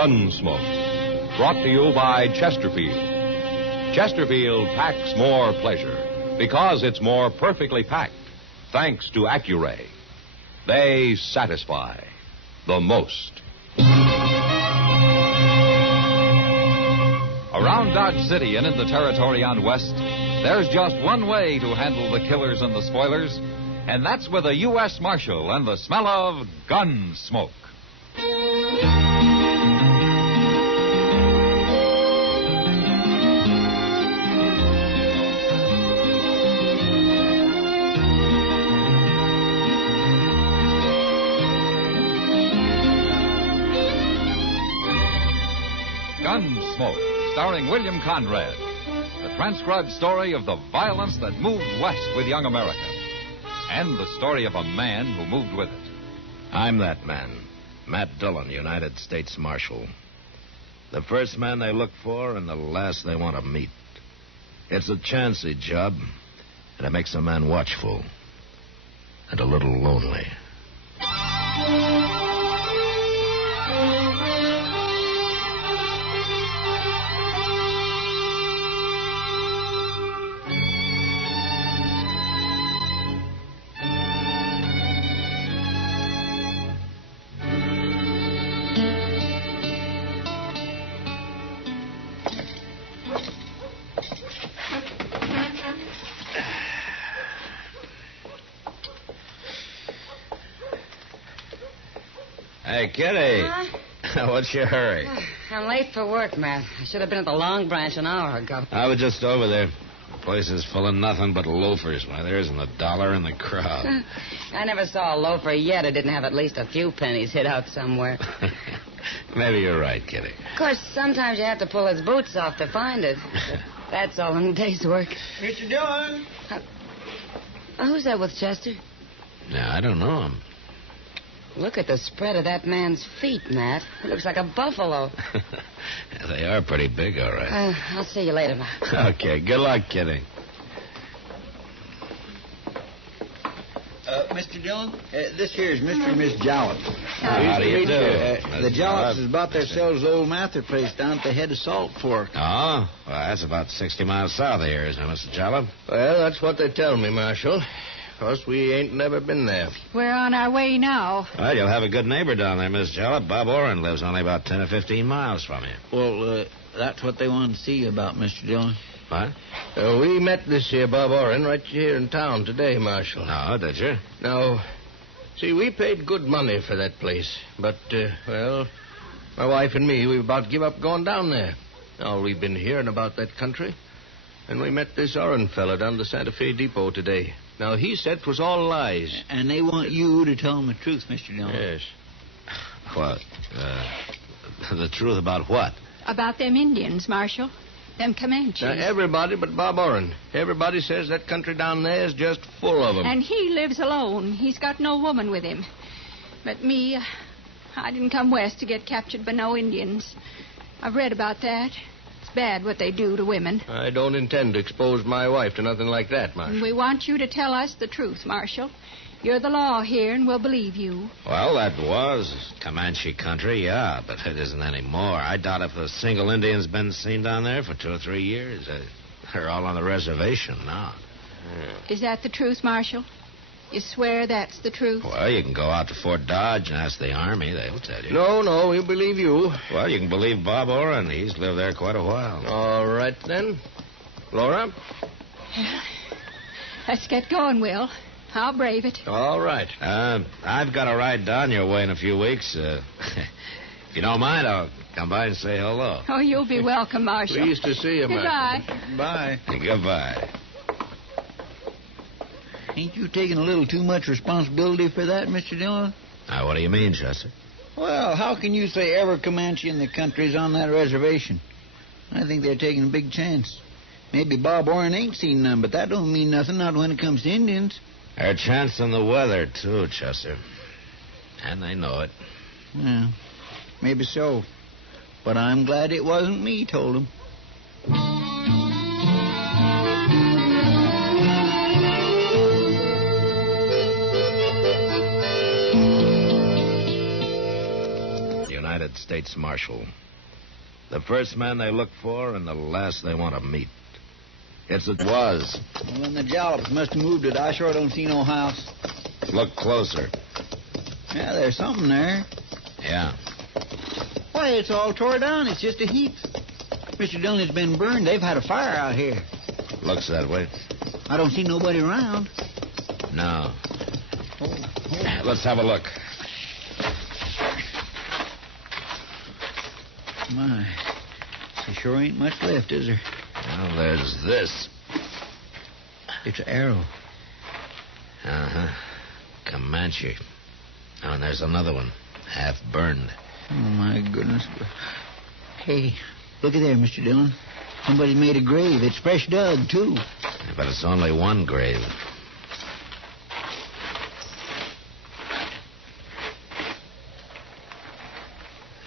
Gunsmoke, brought to you by Chesterfield. Chesterfield packs more pleasure because it's more perfectly packed, thanks to Accuray. They satisfy the most. Around Dodge City and in the territory on West, there's just one way to handle the killers and the spoilers, and that's with a U.S. Marshal and the smell of Gunsmoke. Gunsmoke, starring William Conrad. The transcribed story of the violence that moved west with young America. And the story of a man who moved with it. I'm that man, Matt Dillon, United States Marshal. The first man they look for and the last they want to meet. It's a chancy job, and it makes a man watchful and a little lonely. Hey, Kitty. What's your hurry? I'm late for work, Matt. I should have been at the Long Branch an hour ago. I was just over there. The place is full of nothing but loafers. Why, there isn't a dollar in the crowd. I never saw a loafer yet who didn't have at least a few pennies hid out somewhere. Maybe you're right, Kitty. Of course, sometimes you have to pull his boots off to find it. That's all in a day's work. Mr. Dillon. Who's that with Chester? No, I don't know him. Look at the spread of that man's feet, Matt. He looks like a buffalo. They are pretty big, all right. I'll see you later, Matt. Okay, good luck, Kitty. Mr. Dillon, this here is Mr. and Miss Jalops. How do you do? The Jalops has bought themselves an old Mather place down at the head of Salt Fork. Oh? Well, that's about 60 miles south of here, isn't it, Mr. Jalop? Well, that's what they tell me, Marshal. Of course, we ain't never been there. We're on our way now. Well, you'll have a good neighbor down there, Miss Jalop. Bob Oren lives only about 10 or 15 miles from you. Well, that's what they wanted to see you about, Mr. Dillon. What? We met this here Bob Oren right here in town today, Marshal. No, did you? Now, see, we paid good money for that place. But, well, my wife and me, we about give up going down there. All we've been hearing about that country. And we met this Oren fella down the Santa Fe Depot today. Now, he said it was all lies. And they want you to tell them the truth, Mr. Dillon. Yes. What? The truth about what? About them Indians, Marshal. Them Comanches. Now, everybody but Bob Oren. Everybody says that country down there is just full of them. And he lives alone. He's got no woman with him. But me, I didn't come west to get captured by no Indians. I've read about that. It's bad what they do to women. I don't intend to expose my wife to nothing like that, Marshal. And we want you to tell us the truth, Marshal. You're the law here, and we'll believe you. Well, that was Comanche country, yeah, but it isn't anymore. I doubt if a single Indian's been seen down there for 2 or 3 years. They're all on the reservation now. Is that the truth, Marshal? You swear that's the truth? Well, you can go out to Fort Dodge and ask the Army. They'll tell you. No, we believe you. Well, you can believe Bob Oren. He's lived there quite a while. All right, then. Laura? Well, let's get going, Will. I'll brave it. All right. I've got a ride down your way in a few weeks. If you don't mind, I'll come by and say hello. Oh, you'll be welcome, Marshal. Pleased to see you, Marshal. Goodbye. Bye. Goodbye. Ain't you taking a little too much responsibility for that, Mr. Dillon? Now, what do you mean, Chester? Well, how can you say every Comanche in the country's on that reservation? I think they're taking a big chance. Maybe Bob Oren ain't seen none, but that don't mean nothing, not when it comes to Indians. They're chancing the weather, too, Chester. And they know it. Yeah, maybe so. But I'm glad it wasn't me told them. United States Marshal. The first man they look for and the last they want to meet. It was. Well, then the Jalops must have moved it. I sure don't see no house. Look closer. Yeah, there's something there. Yeah. Why, it's all tore down. It's just a heap. Mr. Dillon has been burned. They've had a fire out here. Looks that way. I don't see nobody around. No. Let's have a look. My, there sure ain't much left, is there? Well, there's this. It's an arrow. Uh-huh. Comanche. Oh, and there's another one, half burned. Oh, my goodness. Hey, look at there, Mr. Dillon. Somebody made a grave. It's fresh dug, too. But it's only one grave.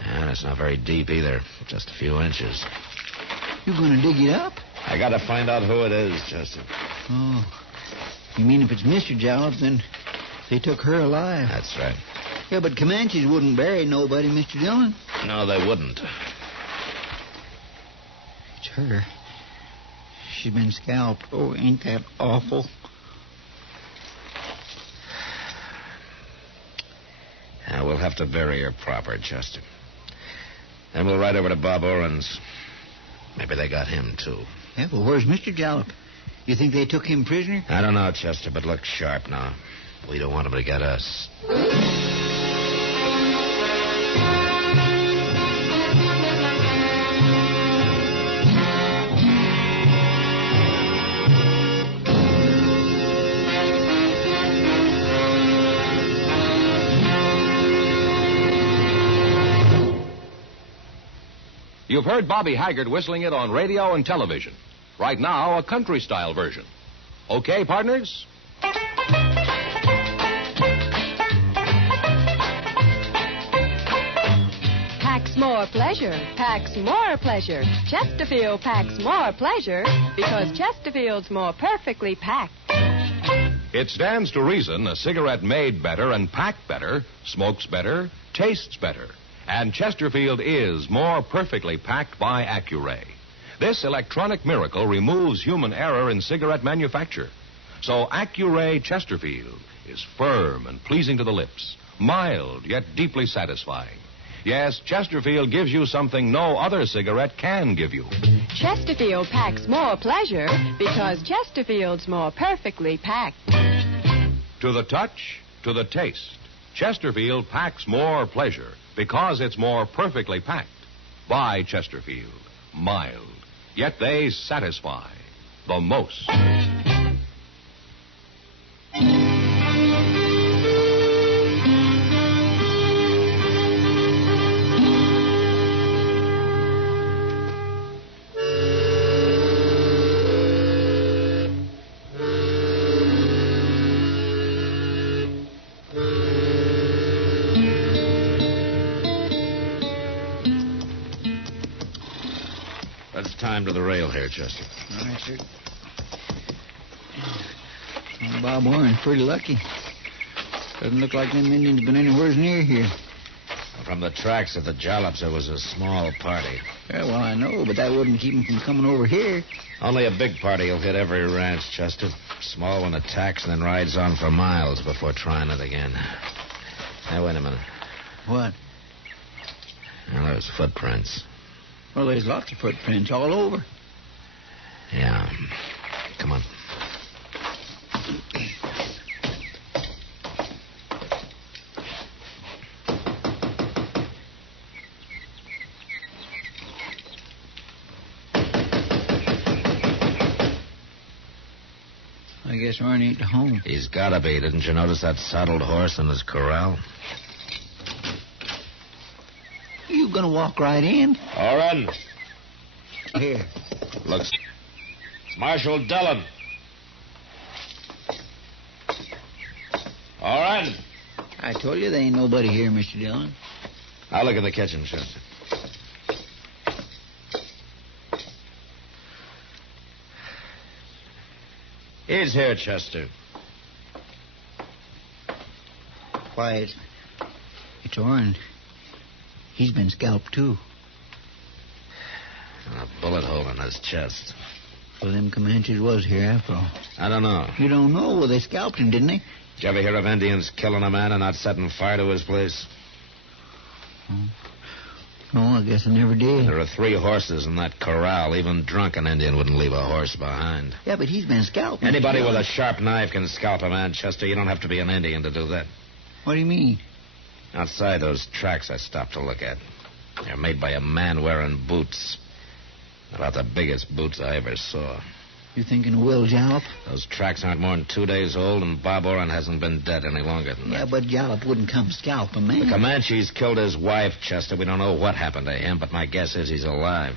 And it's not very deep either. Just a few inches. You gonna dig it up? I gotta find out who it is, Chester. Oh. You mean if it's Mr. Jalops, then they took her alive? That's right. Yeah, but Comanches wouldn't bury nobody, Mr. Dillon. No, they wouldn't. It's her. She's been scalped. Oh, ain't that awful? Now, we'll have to bury her proper, Chester. Then we'll ride over to Bob Oren's. Maybe they got him, too. Yeah, well, where's Mr. Jallop? You think they took him prisoner? I don't know, Chester, but look sharp now. We don't want him to get us. You've heard Bobby Haggart whistling it on radio and television. Right now, a country-style version. Okay, partners? Packs more pleasure, packs more pleasure. Chesterfield packs more pleasure because Chesterfield's more perfectly packed. It stands to reason a cigarette made better and packed better smokes better, tastes better. And Chesterfield is more perfectly packed by Accuray. This electronic miracle removes human error in cigarette manufacture. So Accuray Chesterfield is firm and pleasing to the lips, mild yet deeply satisfying. Yes, Chesterfield gives you something no other cigarette can give you. Chesterfield packs more pleasure because Chesterfield's more perfectly packed. To the touch, to the taste, Chesterfield packs more pleasure because it's more perfectly packed. By Chesterfield, mild, yet they satisfy the most. Let's tie him to the rail here, Chester. All right, sir. Well, Bob Warren's pretty lucky. Doesn't look like them Indians been anywhere near here. From the tracks of the Jalops, it was a small party. Yeah, well, I know, but that wouldn't keep them from coming over here. Only a big party will hit every ranch, Chester. Small one attacks and then rides on for miles before trying it again. Now, wait a minute. What? Well, there's footprints. Well, there's lots of footprints all over. Yeah. Come on. I guess Arnie ain't home. He's gotta be. Didn't you notice that saddled horse in his corral? You gonna walk right in? All right. Here. Looks. It's Marshal Dillon. All right. I told you there ain't nobody here, Mr. Dillon. I'll look in the kitchen, Chester. He's here, Chester. Why, it's Orrin. He's been scalped, too. And a bullet hole in his chest. Well, them Comanches was here, after all. I don't know. You don't know? Well, they scalped him, didn't they? Did you ever hear of Indians killing a man and not setting fire to his place? No, I guess I never did. There are 3 horses in that corral. Even drunken Indian wouldn't leave a horse behind. Yeah, but he's been scalped. Anybody with a sharp knife can scalp a man, Chester. You don't have to be an Indian to do that. What do you mean? Outside those tracks I stopped to look at. They're made by a man wearing boots. About the biggest boots I ever saw. You thinking of Will Jalop? Those tracks aren't more than 2 days old, and Bob Oren hasn't been dead any longer than that. Yeah, but Jalop wouldn't come scalp a man. The Comanches killed his wife, Chester. We don't know what happened to him, but my guess is he's alive.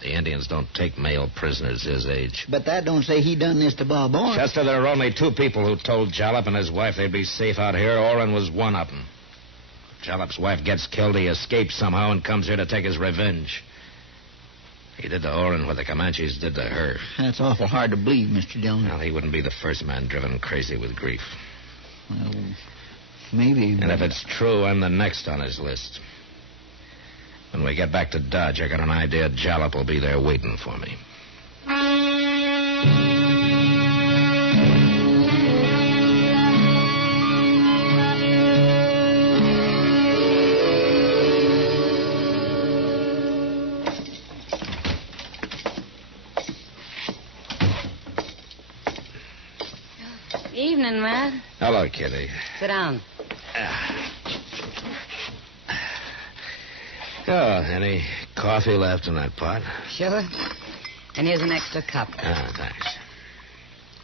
The Indians don't take male prisoners his age. But that don't say he done this to Bob Oren. Chester, there are only 2 people who told Jalop and his wife they'd be safe out here. Oren was one of them. Jalop's wife gets killed, he escapes somehow and comes here to take his revenge. He did to Oren what the Comanches did to her. That's awful hard to believe, Mr. Dillon. Well, he wouldn't be the first man driven crazy with grief. Well, maybe. And if it's true, I'm the next on his list. When we get back to Dodge, I got an idea Jalop will be there waiting for me. Evening, Matt. Hello, Kitty. Sit down. Oh, any coffee left in that pot? Sure. And here's an extra cup. Ah, thanks.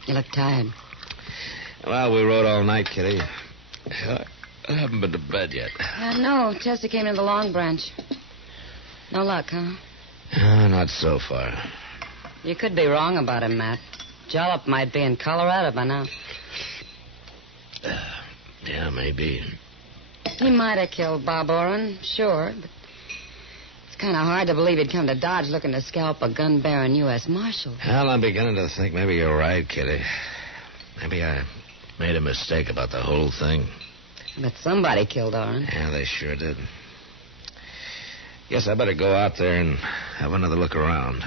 You look tired. Well, we rode all night, Kitty. I haven't been to bed yet. No, Chester came in the Long Branch. No luck, huh? Not so far. You could be wrong about him, Matt. Jalop might be in Colorado by now. Yeah, maybe. He might have killed Bob Oren, sure, but it's kind of hard to believe he'd come to Dodge looking to scalp a gun-bearing U.S. Marshal. Well, I'm beginning to think maybe you're right, Kitty. Maybe I made a mistake about the whole thing. But somebody killed Oren. Yeah, they sure did. Guess I better go out there and have another look around.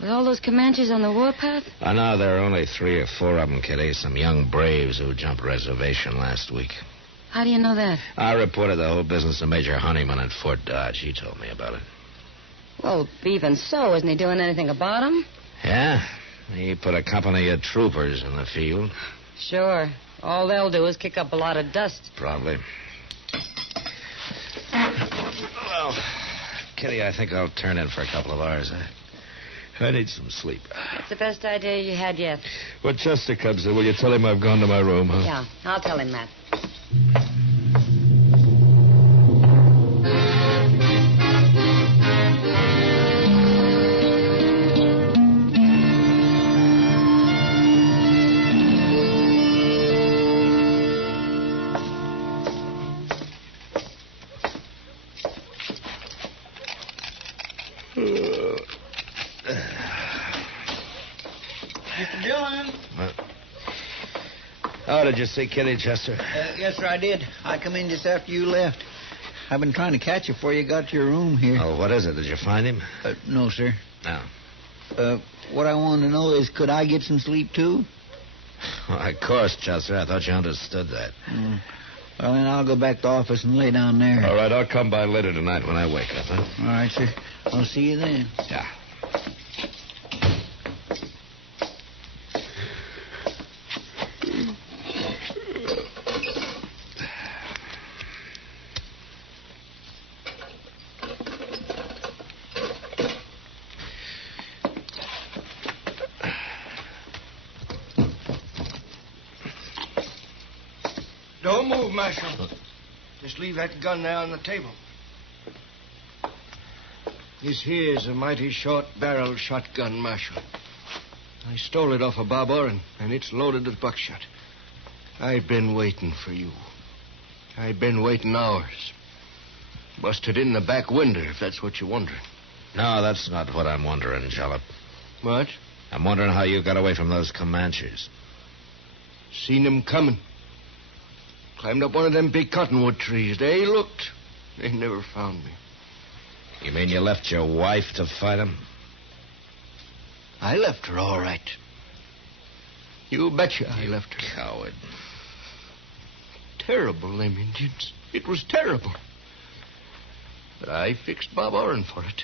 With all those Comanches on the warpath? I know there are only 3 or 4 of them, Kitty. Some young braves who jumped reservation last week. How do you know that? I reported the whole business to Major Honeyman at Fort Dodge. He told me about it. Well, even so, isn't he doing anything about them? Yeah. He put a company of troopers in the field. Sure. All they'll do is kick up a lot of dust. Probably. Well, Kitty, I think I'll turn in for a couple of hours. I need some sleep. That's the best idea you had yet. When Chester comes in, will you tell him I've gone to my room, huh? Yeah, I'll tell him that. Mr. Dillon? Oh, did you see Kitty, Chester? Yes, sir, I did. I come in just after you left. I've been trying to catch you before you got to your room here. Oh, what is it? Did you find him? No, sir. No. What I want to know is, could I get some sleep, too? Well, of course, Chester. I thought you understood that. Well, then I'll go back to the office and lay down there. All right, I'll come by later tonight when I wake up, huh? All right, sir. I'll see you then. Yeah. Don't move, Marshal. Just leave that gun there on the table. This here's a mighty short-barreled shotgun, Marshal. I stole it off of Bob Oren, and it's loaded with buckshot. I've been waiting for you. I've been waiting hours. Busted in the back window, if that's what you're wondering. No, that's not what I'm wondering, Jalop. What? I'm wondering how you got away from those Comanches. Seen them coming. Climbed up one of them big cottonwood trees. They looked. They never found me. You mean you left your wife to fight him? I left her all right. You betcha I left her. Coward. Terrible, them Indians. It was terrible. But I fixed Bob Oren for it.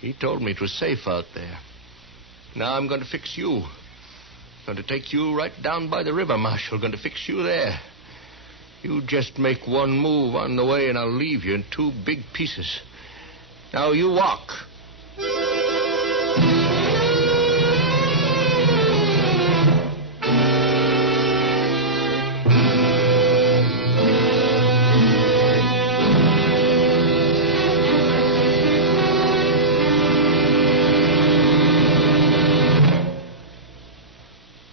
He told me it was safe out there. Now I'm going to fix you. Going to take you right down by the river, Marshal. Going to fix you there. You just make one move on the way and I'll leave you in 2 big pieces. Now you walk.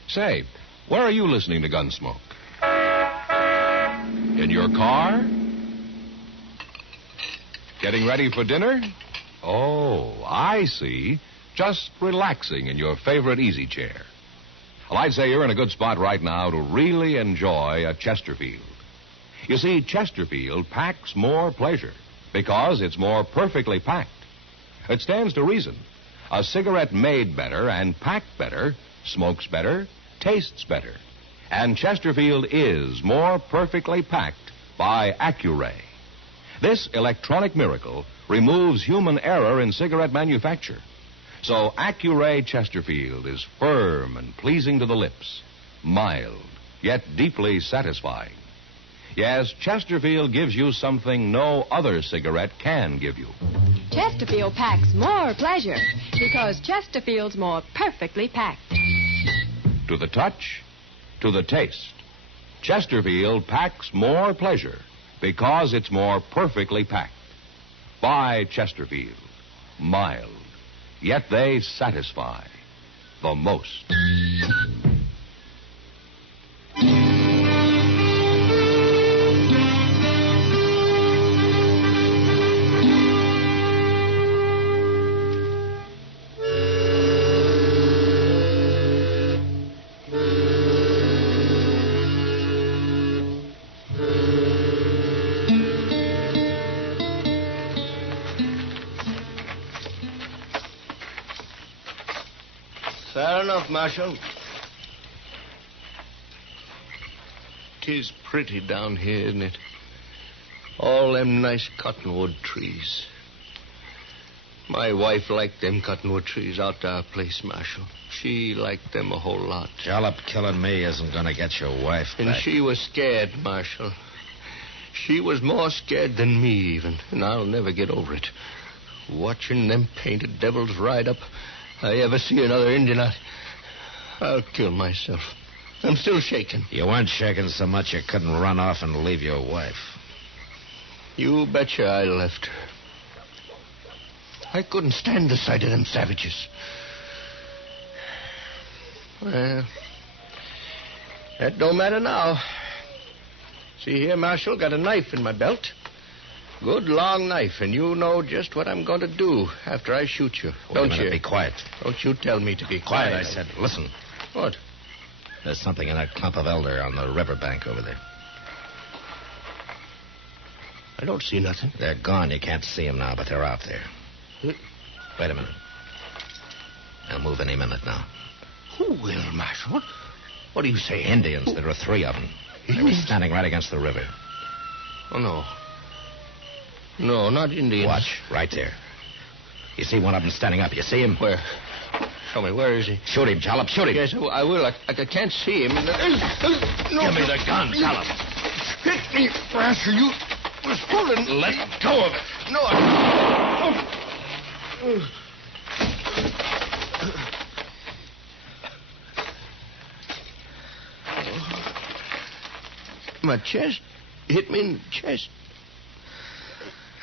Say, where are you listening to Gunsmoke? In your car? Getting ready for dinner? Oh, I see. Just relaxing in your favorite easy chair. Well, I'd say you're in a good spot right now to really enjoy a Chesterfield. You see, Chesterfield packs more pleasure because it's more perfectly packed. It stands to reason. A cigarette made better and packed better smokes better, tastes better. And Chesterfield is more perfectly packed by Accuray. This electronic miracle removes human error in cigarette manufacture. So Accuray Chesterfield is firm and pleasing to the lips, mild, yet deeply satisfying. Yes, Chesterfield gives you something no other cigarette can give you. Chesterfield packs more pleasure because Chesterfield's more perfectly packed. To the touch, to the taste, Chesterfield packs more pleasure because it's more perfectly packed. Buy Chesterfield. Mild, yet they satisfy the most. Fair enough, Marshal. 'Tis pretty down here, isn't it? All them nice cottonwood trees. My wife liked them cottonwood trees out to our place, Marshal. She liked them a whole lot. Jalop killing me isn't going to get your wife back. And she was scared, Marshal. She was more scared than me, even. And I'll never get over it. Watching them painted devils ride up. I ever see another Indian, I'll kill myself. I'm still shaking. You weren't shaking so much you couldn't run off and leave your wife. You betcha I left her. I couldn't stand the sight of them savages. Well, that don't matter now. See here, Marshal, got a knife in my belt. Good long knife, and you know just what I'm going to do after I shoot you. Don't you? Be quiet. Don't you tell me to be Quiet, quiet. I said. Listen. What? There's something in that clump of elder on the riverbank over there. I don't see nothing. They're gone. You can't see them now, but they're out there. Wait a minute. They'll move any minute now. Who will, Marshal? What do you say? Indians. There are 3 of them. They were standing right against the river. Oh, no. No, not Indians. Watch, right there. You see one of them standing up. You see him? Where? Show me, where is he? Shoot him, Jalop, shoot him. Yes, I will. I can't see him. No. Give me the gun, Jalop. Hit me, Marshal. You was fooling. Let go of it. No, My chest. Hit me in the chest.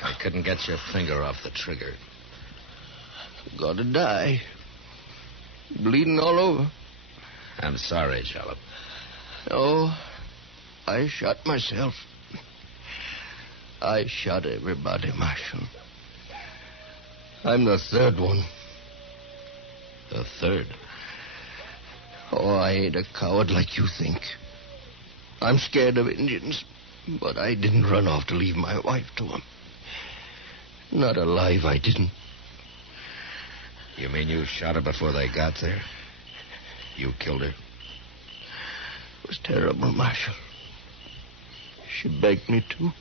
I couldn't get your finger off the trigger. Gotta die. Bleeding all over. I'm sorry, Jalop. No, I shot myself. I shot everybody, Marshal. I'm the 3rd one. The 3rd? Oh, I ain't a coward like you think. I'm scared of Indians. But I didn't run off to leave my wife to him. Not alive, I didn't. You mean you shot her before they got there? You killed her? It was terrible, Marshal. She begged me to.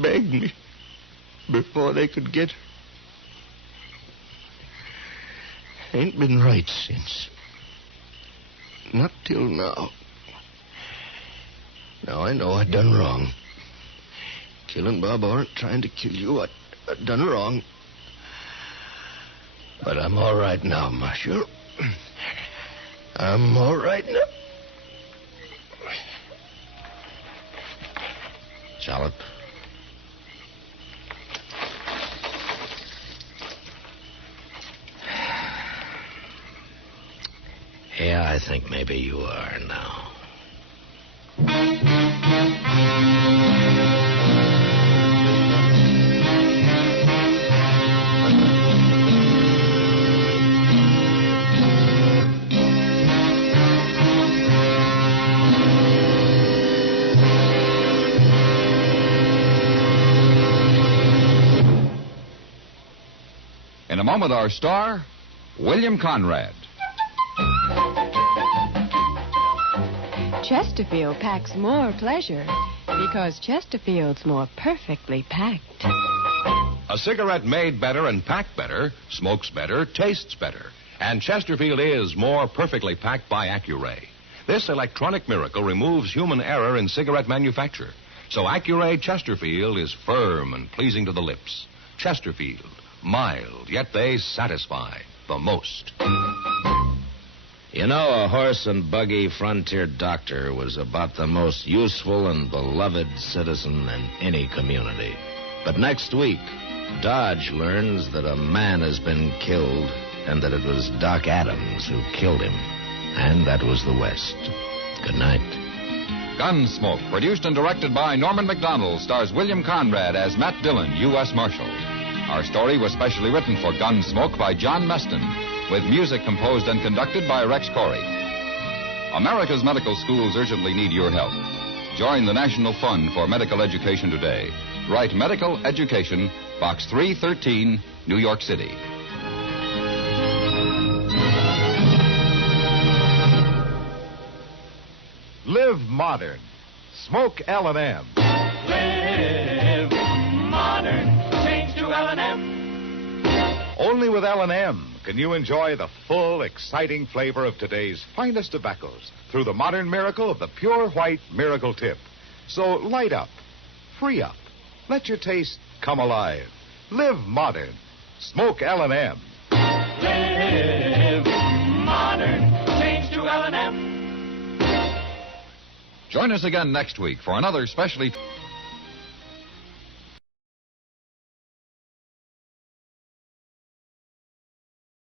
Begged me before they could get her. Ain't been right since. Not till now. Now I know I done wrong. Killing Bob Orrin, trying to kill you, I done wrong. But I'm all right now, Marshal. I'm all right now. Jalop. Yeah, I think maybe you are now. In a moment, our star, William Conrad. Chesterfield packs more pleasure because Chesterfield's more perfectly packed. A cigarette made better and packed better, smokes better, tastes better. And Chesterfield is more perfectly packed by Accuray. This electronic miracle removes human error in cigarette manufacture. So Accuray Chesterfield is firm and pleasing to the lips. Chesterfield, mild, yet they satisfy the most. You know, a horse and buggy frontier doctor was about the most useful and beloved citizen in any community. But next week, Dodge learns that a man has been killed and that it was Doc Adams who killed him. And that was the West. Good night. Gunsmoke, produced and directed by Norman Macdonnell, stars William Conrad as Matt Dillon, U.S. Marshal. Our story was specially written for Gunsmoke by John Meston, with music composed and conducted by Rex Corey. America's medical schools urgently need your help. Join the National Fund for Medical Education today. Write Medical Education, Box 313, New York City. Live modern. Smoke L&M. Live modern. Change to L&M. Only with L&M can you enjoy the full, exciting flavor of today's finest tobaccos through the modern miracle of the pure white Miracle Tip. So light up, free up, let your taste come alive. Live modern. Smoke L&M. Live modern. Change to L&M. Join us again next week for another specially...